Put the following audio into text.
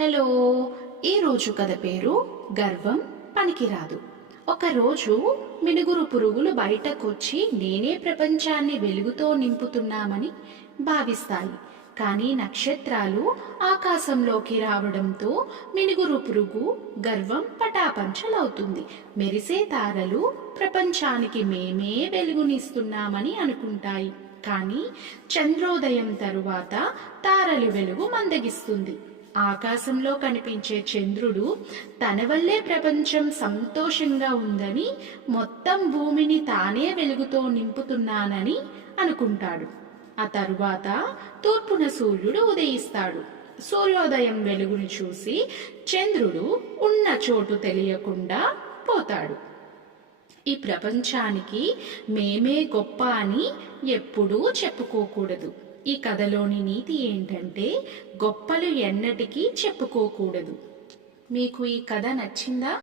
Hello, ఈరోజు కథ పేరు గర్వం పనికిరాదు. ఒకరోజు మినుగురు పురుగులు బయటకొచ్చి నేనే ప్రపంచాన్ని వెలుగుతో నింపుతున్నామని భావిస్తాయి. కానీ నక్షత్రాలు ఆకాశంలోకి రావడంతో మినుగురు పురుగు గర్వం పటాపంచలవుతుంది. మెరిసే తారలు ప్రపంచానికి మేమే వెలుగునిస్తున్నామని అనుకుంటాయి. కానీ చంద్రోదయం తరువాత తారలు వెలుగు మందగిస్తుంది. ఆకాశంలో కనిపించే చంద్రుడు తన వల్లే ప్రపంచం సంతోషంగా ఉందని, మొత్తం భూమిని తానే వెలుగుతో నింపుతున్నానని అనుకుంటాడు. ఆ తరువాత తూర్పున సూర్యుడు ఉదయిస్తాడు. సూర్యోదయం వెలుగును చూసి చంద్రుడు ఉన్న చోటు తెలియకుండా పోతాడు. ఈ ప్రపంచానికి మేమే గొప్ప అని ఎప్పుడూ చెప్పుకోకూడదు. ఈ కథలోని నీతి ఏంటంటే గొప్పలు ఎన్నటికీ చెప్పుకోకూడదు. మీకు ఈ కథ నచ్చిందా?